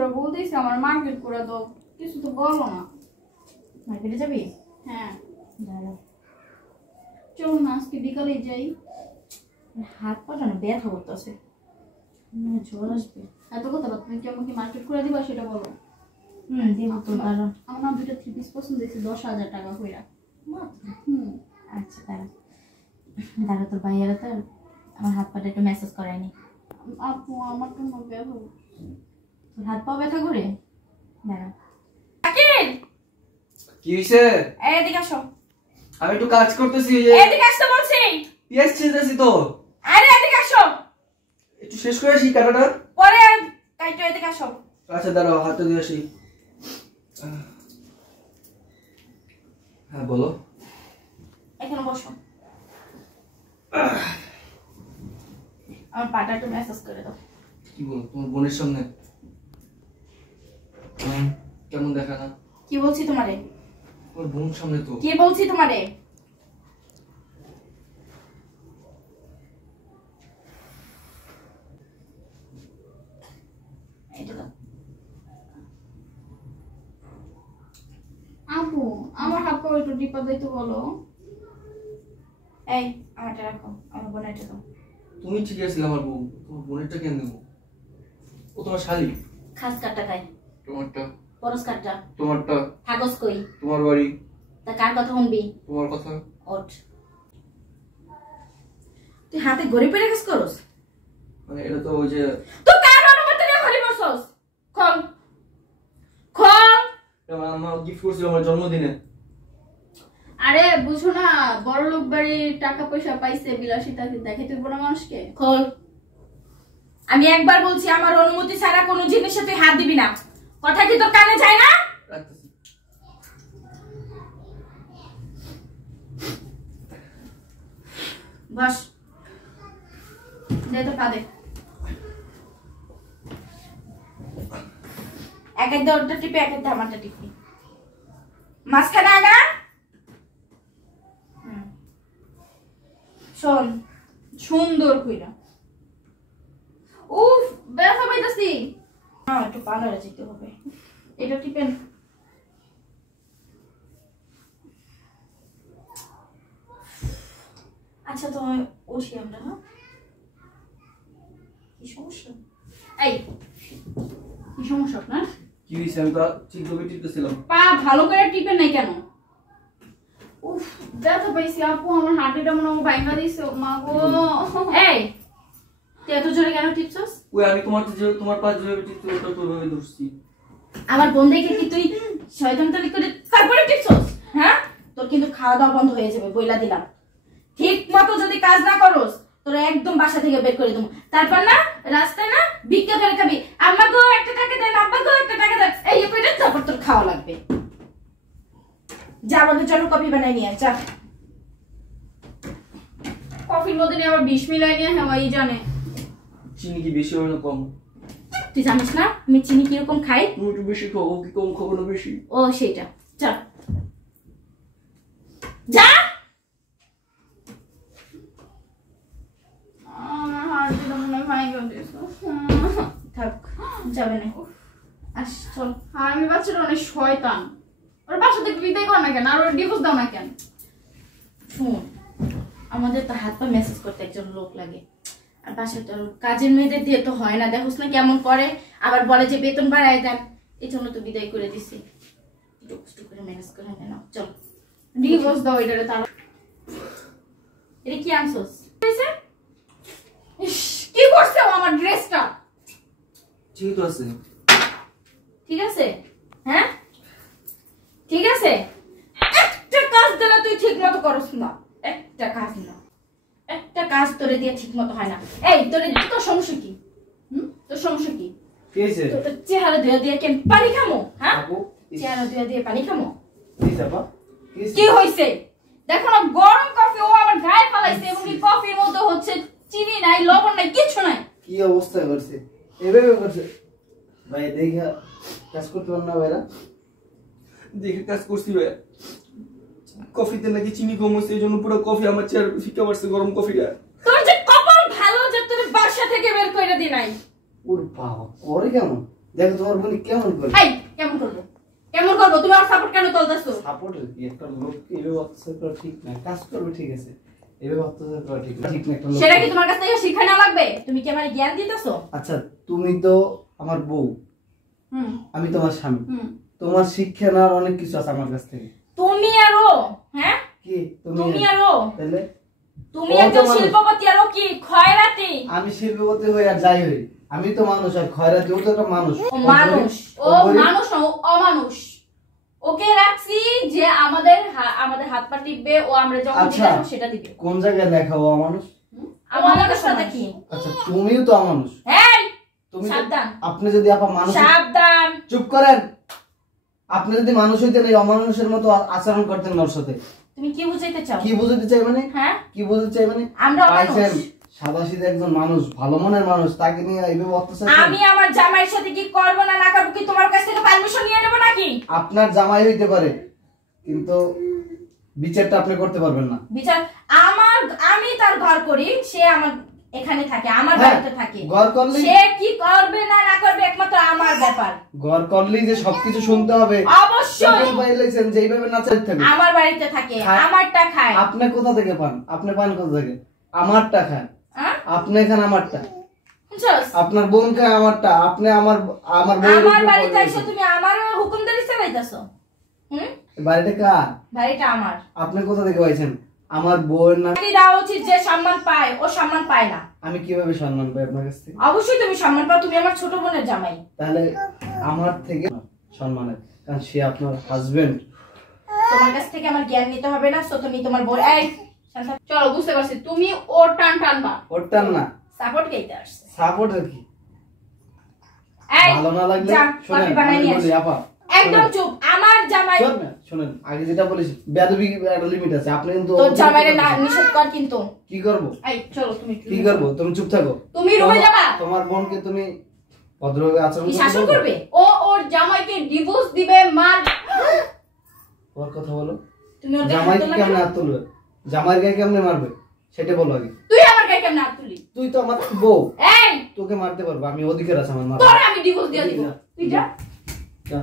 ধরে বলতেছি আমার মার্কেট করে দাও, কিছু তো বলো না। মার্কেটে যাবি? হ্যাঁ দাঁড়া, চল না আজকে বিকালে যাই। হাত পাটা না ব্যথা করতেছে, জ্বর আসবে। এত কথা বল, তুমি কি আমাকে মার্কেট করে দিবা সেটা বলো। দিব তো। দাঁড়া, আমার না দুটো 3 পিস পছন্দ হয়েছে, 10,000 টাকা কইরা। আচ্ছা দাঁড়া দাঁড়া, তোর ভাইয়েরা তো আমার হাত পাটা একটু মেসেজ করায়নি। আপু আমার তো না ব্যথা, তোর হাত পা ব্যথা করে? দাঁড়া। কি হইছে? এদিকে আসো। আমি একটু কাজ করতেছি। এদিকে আসতে বলছি। পিএস ছিলতেছি তো। আরে এদিকে আসো, একটু শেষ করে আসি কাটাটা। পরে কাইটো। এদিকে আসো। আচ্ছা দাঁড়াও, হাতে দিয়ে আসি। হ্যাঁ বলো। এখানে বসো। আমার পাটা একটু মেসেজ করে দাও। কি বলো তোমার বোনের সামনে? কেমন দেখা না? কি বলছি তোমারে? তোমার বোন সামনে তো। কি বলছি তোমারে? এটা দাও। আপু আমার হাত পা একটু টিপা দিতে বলো। এই আমারটা রাখো, আমার বোনেরটা দাও। তুমি ঠিক আছিলে আমার বউ, তোমার বোনেরটা কেন দেবো? ও তোমার শালি। খাস কাটটা খাই, তোমারটা। পরস কাটটা। তোমারটা। কাগজ কই? তোমার বাড়ি। তা কার কথা শুনবি? তোমার কথা। ওঠ। তুই হাতে ঘড়ি পরে কাজ করস? মানে এটা তো ওই যে তুই কার অনুমতি নিয়ে ঘড়ি পরছস? খোল খোল। আমার গিফট করছিল আমার জন্মদিনে। আরে বুঝো না, বড় লোক বাড়ির টাকা পয়সা পাইছে, বিলাসিতা দেখে তুই বড় মানুষকে। খোল। আমি একবার বলছি আমার অনুমতি ছাড়া কোনো জিনিসে তুই হাত দিবি না। কথা কি তোর কানে যায় না? রাখতেছি। বস। দে তো পা দে। এক এক দরটা টিপে এক এক আমারটা টিপি। মাঝখানে আগা। শোন, সুন্দর কইরা। উফ ব্যথা পাইতাছি। হ্যাঁ একটু পার্লারে যেতে হবে। এটা টিপেন। আচ্ছা তো ওঠি আমরা। হ্যাঁ কি সমস্যা? এই কি সমস্যা আপনার? কি হয়েছে? আমি তো ঠিকভাবে টিপতেছিলাম। পা ভালো করে টিপেন নাই কেন? উফ ব্যথা পাইছি আপু, আমার হাঁটুটা মনে হয় ভাঙা দিছে। মা গো। এই তুই এত জোরে কেন টিপছস? ওই আমি তোমার পা যেভাবে টিপতে ওটা তো ওইভাবে ধরছি। আমার বোন দেখে কি তুই শয়তানতালি করে তারপরে টিপছস? হ্যাঁ তোর কিন্তু খাওয়া দাওয়া বন্ধ হয়ে যাবে, বইলা দিলাম। ঠিক মতো যদি কাজ না করস তোর একদম বাসা থেকে বের করে দেবো। তারপর না রাস্তায় না ভিক্ষা করে খাবি, আম্মা গো একটা টাকা দেন, আব্বা গো একটা টাকা দেন, এই কইটা তারপর তোর খাওয়া লাগবে। যা আমাদের জন্য কফি বানাই নিয়ে যা। কফির মধ্যে নিয়ে আবার 20 মিলাই নিয়ে হেওয়াই জানে। চিনি কি বেশি হবে না কম? তুই জানিস না আমি চিনি কিরকম খাই? তুমি একটু বেশি খাও, ও কি কম খাবো না বেশি? ও সেটা। চল যা। আমার হাঁটুটা মনে হয় ভাঙা দিছে। থাক যাবে না। আস চল। আর আমি বাচ্চাটা অনেক শয়তান, ওর বাসা থেকে বিদায় কর না কেন, আর ওর ডিভোর্স দাও না কেন? শুন, আমাদের তো হাত পা মেসেজ করতে একজন লোক লাগে, আর বাসায় তো কাজের মেয়েদের দিয়ে তো হয় না। দেখোস না কেমন করে, আবার বলে যে বেতন বাড়ায় দেন। এই জন্য তো বিদায় করে দিছি। একটু কষ্ট করে ম্যানেজ করে নেন। চল ডিভোর্স দাও এটারে তার। এটা কি আনছস? ইস, কি করছে ও আমার ড্রেসটা? ঠিক তো আছে। ঠিক আছে? হ্যাঁ ঠিক আছে। একটা কাজ দিলে তুই ঠিক মতো করস না, একটা কাজ না, একটা কাজ তোরে দিয়ে ঠিক মতো হয় না। এই তোর সমস্যা কি? তোর সমস্যা কি? কি হয়েছে? তোর চেহারা ধুয়ে দিয়ে কেন পানি খামো? হ্যাঁ আপু চেহারা ধুয়ে দিয়ে পানি খামো? কি হয়েছে আপা? কি হইছে? দেখো না গরম কফি ও আমার গায়ে ফালাইছে, এবং এই কফির মধ্যে হচ্ছে চিনি নাই, লবণ নাই, কিছু নাই। কি অবস্থা করছে? এভাবে করছে ভাই, দেখা কাজ করতে পার না ভাইরা? দেখে কাজ করছি ভাই, কফিতে নাকি চিনি কম হয়েছে, এই জন্য পুরো কফি আমার চেয়ার ফিকা পড়ছে, গরম কফিটা। তোর যে কপাল ভালো যে তোর বাসা থেকে বের করে দি নাই। ওরে বাবা, করে কেন? দেখো তোমার বোন কেমন করে। এই কেমন করবো কেমন করবো? তুমি আর সাপোর্ট কেন চলতেছো? সাপোর্টের কি একটা লোক এইভাবে অত্যাচার করা ঠিক না। কাজ করবে ঠিক আছে, এইভাবে অত্যাচার করা ঠিক না। ঠিক না একটা লোক। সেটা কি তোমার কাছ থেকে শিক্ষা না লাগবে? তুমি কি আমার জ্ঞান দিতেছো? আচ্ছা তুমি তো আমার বউ, আমি তোমার স্বামী, তোমার শিক্ষা নেওয়ার অনেক কিছু আছে আমার কাছ থেকে। তুমি আর ও, হ্যাঁ কি তুমি আর ও? তাহলে তুমি একজন শিল্পপতি আর ও কি খয়রাতি? আমি শিল্পপতি হই আর যাই হই, আমি তো মানুষ আর খয়রাতি ও তো একটা মানুষ। ও মানুষ, ও মানুষ না, ও অমানুষ। ওকে রাখছি যে আমাদের হাত পা টিপবে, ও আমরা যখন যেটা সেটা দিবে। কোন জায়গায় লেখা ও অমানুষ? আমাদের সাথে কি? আচ্ছা তুমিও তো অমানুষ। এই তুমি সাবধান, আপনি যদি আপা মানুষ, সাবধান, চুপ করেন। আপনি যদি মানুষ হইতেন এই অমানুষের মতো আচরণ করতেন ওর সাথে। তুমি কি বুঝাইতে চাও? কি বুঝাতে চাই মানে? হ্যাঁ কি বুঝাতে চাই মানে? আমরা পাইছেন অমানুষ। সাদাসিধা একজন মানুষ, ভালো মনের মানুষ, তাকে নিয়ে এইভাবে অত্যাচার করেন? আমি আমার জামাইয়ের সাথে কি করব না না করব কি তোমার কাছ থেকে পারমিশন নিয়ে নেব নাকি? আপনার জামাই হইতে পারে কিন্তু বিচারটা আপনি করতে পারবেন না। বিচার আমি তার ঘর করি, সে আমার এখানে থাকে, আমার হ্যাঁ, বাড়িতে থাকে। ঘর করলে সে কি করবে না না করবে একমাত্র আমার ব্যাপার। ঘর করলেই যে সবকিছু শুনতে হবে অবশ্যই। যখন পাইলেছেন যেইভাবে নাচাইতে থাকবে। আমার বাড়িতে থাকে, আমারটা খায়। আপনি কোথা থেকে পান? আপনি পান কোথা থেকে? আমারটা খান, হ্যাঁ? আপনি খান আমারটা, বুঝছস? আপনার বোন খায় আমারটা, আপনি আমার বউয়ের আমার উপর বাড়িতে পড়ে এসে গেছেন। তুমি আমার হুকুমদারি চালাইতাছো। বাড়িটা কার? বাড়িটা আমার। আপনি কোথা থেকে পাইছেন? আমার বউয়ের নাম বাড়ি দেওয়া উচিত, যে সম্মান পায় ও সম্মান পায় না। আমি কিভাবে সম্মান পাই আপনার কাছ থেকে? অবশ্যই তুমি সম্মান পাও, তুমি আমার ছোট বোনের জামাই। তাহলে আমার থেকে সম্মানের, কারণ সে আপনার হাজবেন্ড। তোমার কাছ থেকে আমার জ্ঞান নিতে হবে না, সো তুমি তোমার বোন। এই শান্ত। চলো বুঝতে পারছি, তুমি ওর টান টানবা। ওরটার না, সাপোর্ট গাইতে আসছে। সাপোর্টের কি? এই ভালো না লাগলে যা, শুনেন, কফি বানাই আমি নিয়ে বলি আস। আপা, একদম চুপ। আমার জামাই। শুনেন আগে যেটা বলিস, বেয়াদবি একটা লিমিট আছে। আপনি কিন্তু তোর জামাইরে না নিষেধ কর কিন্তু। কি করব? এই চলো তুমি কি করব? তুমি চুপ থাকো। তুমি রুমে যাবা। তোমার বোনকে তুমি ভদ্রভাবে আচরণ কি করতে শাসন বলো। করবে? ও ওর জামাইকে ডিভোর্স দিবে, মার। ওর কথা বলো। তুমি ওর গায়ে হাত জামাইকে তোলা কেমনে কেন? হাত তুলবে? জামাইয়ের গায়ে কেমনে মারবে সেটা বলো আগে। তুই আমার গায়ে কেমন হাত তুলি? তুই তো আমার বউ, এই তোকে মারতে পারবো আমি, অধিকার আছে আমার মারার। তোরে আমি ডিভোর্স দিয়ে দিব। তুই যা। যা।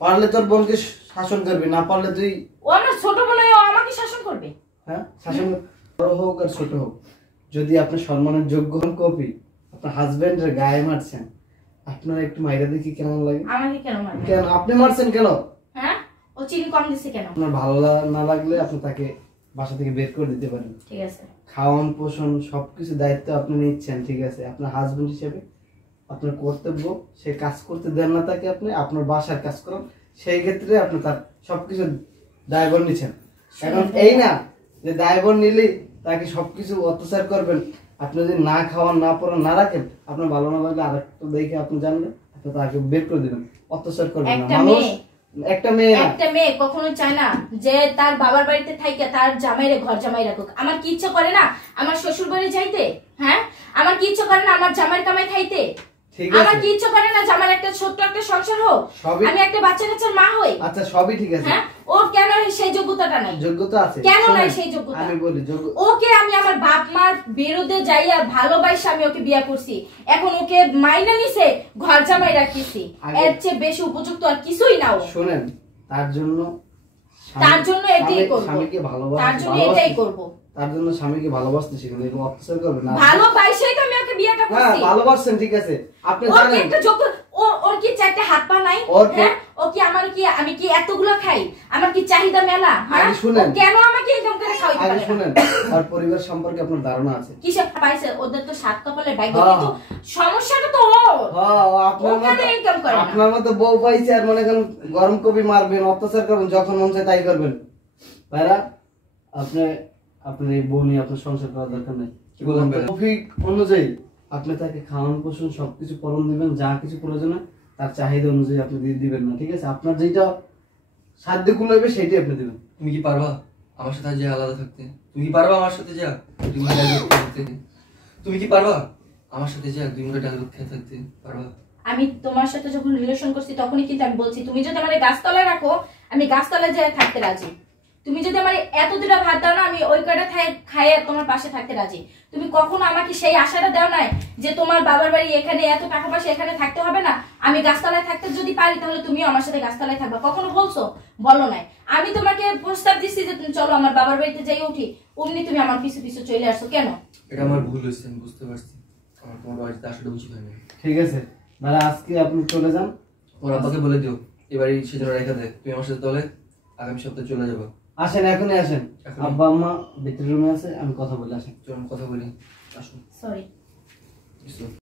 পারলে তোর বোনকে শাসন করবি, না পারলে তুই ও আমার ছোট বোন, ও আমাকে শাসন করবে। হ্যাঁ শাসন, বড় হোক আর ছোট হোক, যদি আপনি সম্মানের যোগ্য হন, কপি আপনার হাজবেন্ডের গায়ে মারছেন, আপনার একটু মাইরা দেখি কেমন লাগে? আমাকে কেন মারবে? কেন আপনি মারছেন কেন? হ্যাঁ, ও চিনি কম দিছে কেন? আপনার ভালো না লাগলে আপনি তাকে বাসা থেকে বের করে দিতে পারেন। ঠিক আছে। খাওয়ান পোষণ সবকিছু দায়িত্ব আপনি নিচ্ছেন, ঠিক আছে, আপনার হাজবেন্ড হিসেবে আপনার কর্তব্য। সে কাজ করতে দেন না তাকে, আপনি আপনার বাসার কাজ করেন, সেই ক্ষেত্রে আপনি তার সবকিছু দায়ভার নিচ্ছেন। এখন এই না যে দায়ভার নিলেই তাকে সবকিছু অত্যাচার করবেন। আপনি যদি না খাওয়ান, না পড়ান, না রাখেন, আপনার ভালো না লাগলে আরেকটা দেখে আপনি জানবেন, আপনি তাকে বের করে দিবেন, অত্যাচার করবেন না। একটা মানুষ মেয়ে, একটা মেয়ে না, একটা মেয়ে কখনো চায় না যে তার বাবার বাড়িতে থাইকে তার জামাইরে ঘর জামাই রাখুক। আমার কি ইচ্ছা করে না আমার শ্বশুর বাড়ি যাইতে? হ্যাঁ, আমার কি ইচ্ছা করে না আমার জামাইয়ের কামাই খাইতে? ঠিক আমার আছে। কি ইচ্ছা করে না যে আমার একটা ছোট্ট একটা সংসার হোক, সবই আমি একটা বাচ্চা কাচ্চার মা হই? আচ্ছা সবই ঠিক আছে, হ্যাঁ, ওর কেন সেই যোগ্যতাটা নাই? যোগ্যতা আছে। কেন নাই শোনেন, সেই যোগ্যতা? আমি বলি যোগ্য, ওকে আমি আমার বাপ মার বিরুদ্ধে যাইয়া ভালোবাসা আমি ওকে বিয়ে করছি, এখন ওকে মাইনা নিছে, ঘর জামাই রাখিছি, এর চেয়ে বেশি উপযুক্ত আর কিছুই না ও। শোনেন, তার জন্য তার জন্য এটাই করব, স্বামীকে তার জন্য এটাই করব। তার জন্য স্বামীকে ভালোবাসতে শিখুন, এরকম অত্যাচার করবেন না। ভালোবাসাই তো আমি ওকে বিয়েটা হ্যাঁ করছি। ভালোবাসছেন, ঠিক আছে, আপনি ওর কি জানেন একটা যোগ্য, ওর কি চারটে হাত পা নাই? ওর কি- হ্যাঁ, ও কি আমার কি, আমি কি এতগুলো খাই? আমার কি চাহিদা মেলা? হ্যাঁ, আগে শুনেন। ও কেন আমাকে এরকম করে খাওয়াইতে আগে পারে না? শুনেন, তার পরিবার সম্পর্কে আপনার ধারণা আছে? কিসের পাইছে? ওদের তো সাত কপালে ভাগ্য, হ্যাঁ। কিন্তু সমস্যাটা তো ওর। হ্যাঁ, ও আপনার কেন মতো ইনকাম করে না? আপনার মতো বউ পাইছে আর মনে করেন গরম কপি মারবেন, অত্যাচার করবেন, যখন মন চায় তাই করবেন। ভাইরা, আপনি আপনার এই বউ নিয়ে আপনার সংসার করার দরকার নেই। কি বললেন ভাইরা? টপিক অনুযায়ী আপনি তাকে খাওয়ান পোষণ সবকিছু পরন দিবেন, যা কিছু প্রয়োজন হয় তার চাহিদা অনুযায়ী আপনি দিয়ে দিবেন না, ঠিক আছে? আপনার যেটা সাধ্য কুলাইবে সেইটাই আপনি দিবেন। তুমি কি পারবা আমার সাথে যে আলাদা থাকতে? তুমি কি পারবা আমার সাথে যা 2 মুঠো ডাল ভাত খেতে থাকতে? তুমি কি পারবা আমার সাথে যা 2 মুঠো ডাল ভাত খেতে থাকতে? পারবা? আমি তোমার সাথে যখন রিলেশন করছি তখনই কিন্তু আমি বলছি, তুমি যদি আমার গাছতলায় রাখো আমি গাছতলায় যেয়ে থাকতে রাজি। তুমি যদি আমার এত দুটা ভাত দাও না, আমি ওই কয়টা খাইয়ে তোমার পাশে থাকতে রাজি। তুমি কখনো আমাকে সেই আশাটা দাও নাই যে তোমার বাবার বাড়ি এখানে, এত টাকা পয়সা এখানে থাকতে হবে না, আমি গাছতলায় থাকতে যদি পারি তাহলে তুমিও আমার সাথে গাছতলায় থাকবা, কখনো বলছো? বলো নাই। আমি তোমাকে প্রস্তাব দিচ্ছি যে তুমি চলো আমার বাবার বাড়িতে যাই উঠি, অমনি তুমি আমার পিছু পিছু চলে আসছো কেন? এটা আমার ভুল হয়েছে, আমি বুঝতে পারছি। আমার তোমার বাড়িতে আসাটা উচিত হয়নি। ঠিক আছে, মানে আজকে আপনি চলে যান। তোমার আব্বাকে বলে দিও এবারে সেজন্য রেখে দেয়, তুমি আমার সাথে তাহলে আগামী সপ্তাহে চলে যাবো। আসেন, এখনই আসেন। এখনই? আব্বা আম্মা ভিতরের রুমে আছে, আমি কথা বলে আসেন। চলুন কথা বলি, আসুন। সরি।